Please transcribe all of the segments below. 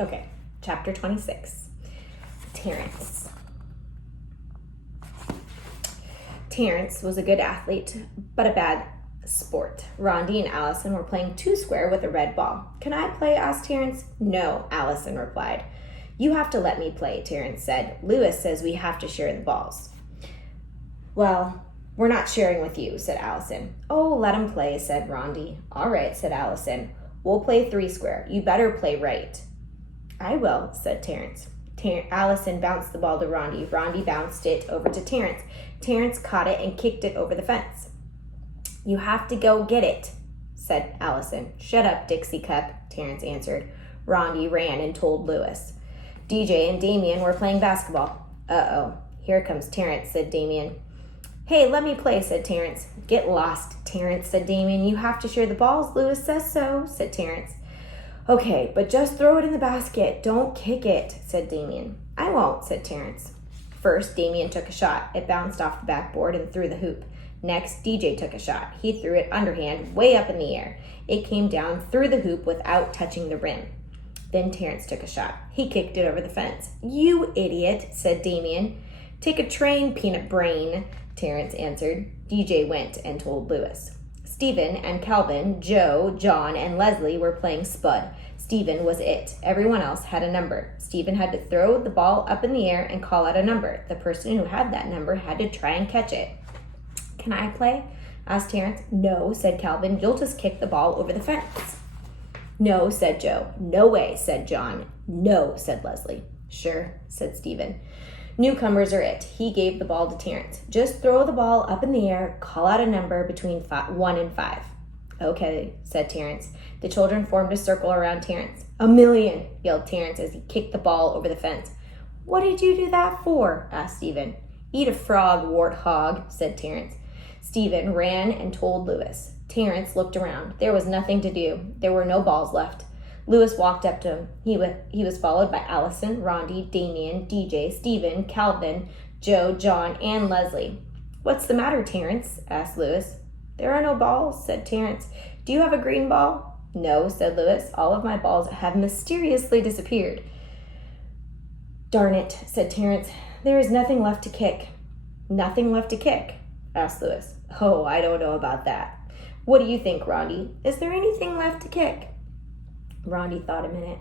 Okay, chapter 26. Terrence. Terrence was a good athlete, but a bad sport. Rondi and Allison were playing two-square with a red ball. Can I play? Asked Terrence. No, Allison replied. You have to let me play, Terrence said. Lewis says we have to share the balls. Well, we're not sharing with you, said Allison. Oh, let him play, said Rondi. All right, said Allison. We'll play three-square. You better play right. I will, said Terrence. Allison bounced the ball to Rondi. Rondi bounced it over to Terrence. Terrence caught it and kicked it over the fence. You have to go get it, said Allison. Shut up, Dixie Cup, Terrence answered. Rondi ran and told Lewis. DJ and Damien were playing basketball. Uh-oh, here comes Terrence, said Damien. Hey, let me play, said Terrence. Get lost, Terrence, said Damien. You have to share the balls. Lewis says so, said Terrence. Okay, but just throw it in the basket. Don't kick it, said Damien. I won't, said Terrence. First, Damien took a shot. It bounced off the backboard and through the hoop. Next, DJ took a shot. He threw it underhand, way up in the air. It came down through the hoop without touching the rim. Then Terrence took a shot. He kicked it over the fence. You idiot, said Damien. Take a train, peanut brain, Terrence answered. DJ went and told Lewis. Stephen and Calvin, Joe, John, and Leslie were playing Spud. Stephen was it. Everyone else had a number. Stephen had to throw the ball up in the air and call out a number. The person who had that number had to try and catch it. Can I play? Asked Terrence. No, said Calvin. You'll just kick the ball over the fence. No, said Joe. No way, said John. No, said Leslie. Sure, said Stephen. Newcomers are it. He gave the ball to Terrence. Just throw the ball up in the air, call out a number between 1 and 5. Okay, said Terrence. The children formed a circle around Terrence. 1,000,000, yelled Terrence as he kicked the ball over the fence. What did you do that for? Asked Stephen. Eat a frog, warthog, said Terrence. Stephen ran and told Lewis. Terrence looked around. There was nothing to do. There were no balls left. Lewis walked up to him. He was followed by Allison, Rondi, Damien, DJ, Stephen, Calvin, Joe, John, and Leslie. What's the matter, Terrence? Asked Lewis. There are no balls, said Terrence. Do you have a green ball? No, said Lewis. All of my balls have mysteriously disappeared. Darn it, said Terrence. There is nothing left to kick. Nothing left to kick? Asked Lewis. Oh, I don't know about that. What do you think, Rondi? Is there anything left to kick? Rondi thought a minute.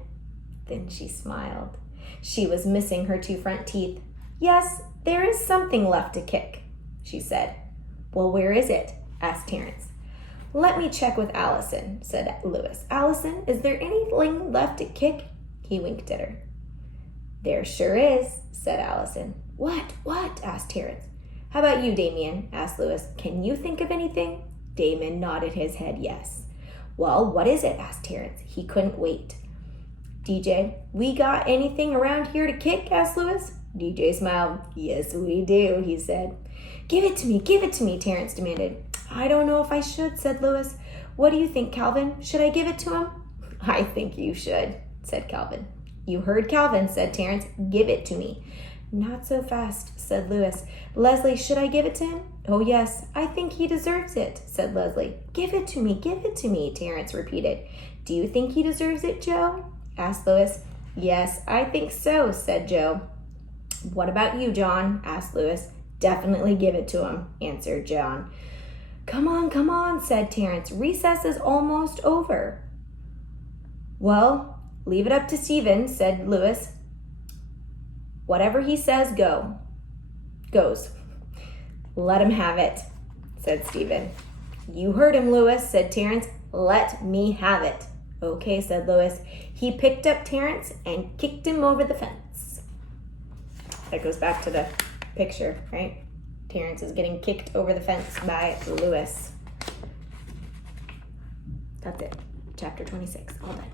Then she smiled. She was missing her 2 front teeth. Yes, there is something left to kick, she said. Well, where is it? Asked Terrence. Let me check with Allison, said Lewis. Allison, is there anything left to kick? He winked at her. There sure is, said Allison. What? Asked Terrence. How about you, Damien? Asked Lewis. Can you think of anything? Damon nodded his head yes. Well, what is it? Asked Terrence. He couldn't wait. DJ, we got anything around here to kick? Asked Lewis. DJ smiled. Yes, we do, he said. Give it to me, Terrence demanded. I don't know if I should, said Lewis. What do you think, Calvin? Should I give it to him? I think you should, said Calvin. You heard Calvin, said Terrence. Give it to me. Not so fast, said Lewis. Leslie, should I give it to him? Oh, yes, I think he deserves it, said Leslie. Give it to me, Terrence repeated. Do you think he deserves it, Joe? Asked Lewis. Yes, I think so, said Joe. What about you, John? Asked Lewis. Definitely give it to him, answered John. Come on, said Terrence. Recess is almost over. Well, leave it up to Stephen, said Lewis. Whatever he says goes. Let him have it, said Stephen. You heard him, Lewis, said Terrence. Let me have it. Okay, said Lewis. He picked up Terrence and kicked him over the fence. That goes back to the picture, right? Terrence is getting kicked over the fence by Lewis. That's it. Chapter 26, all done.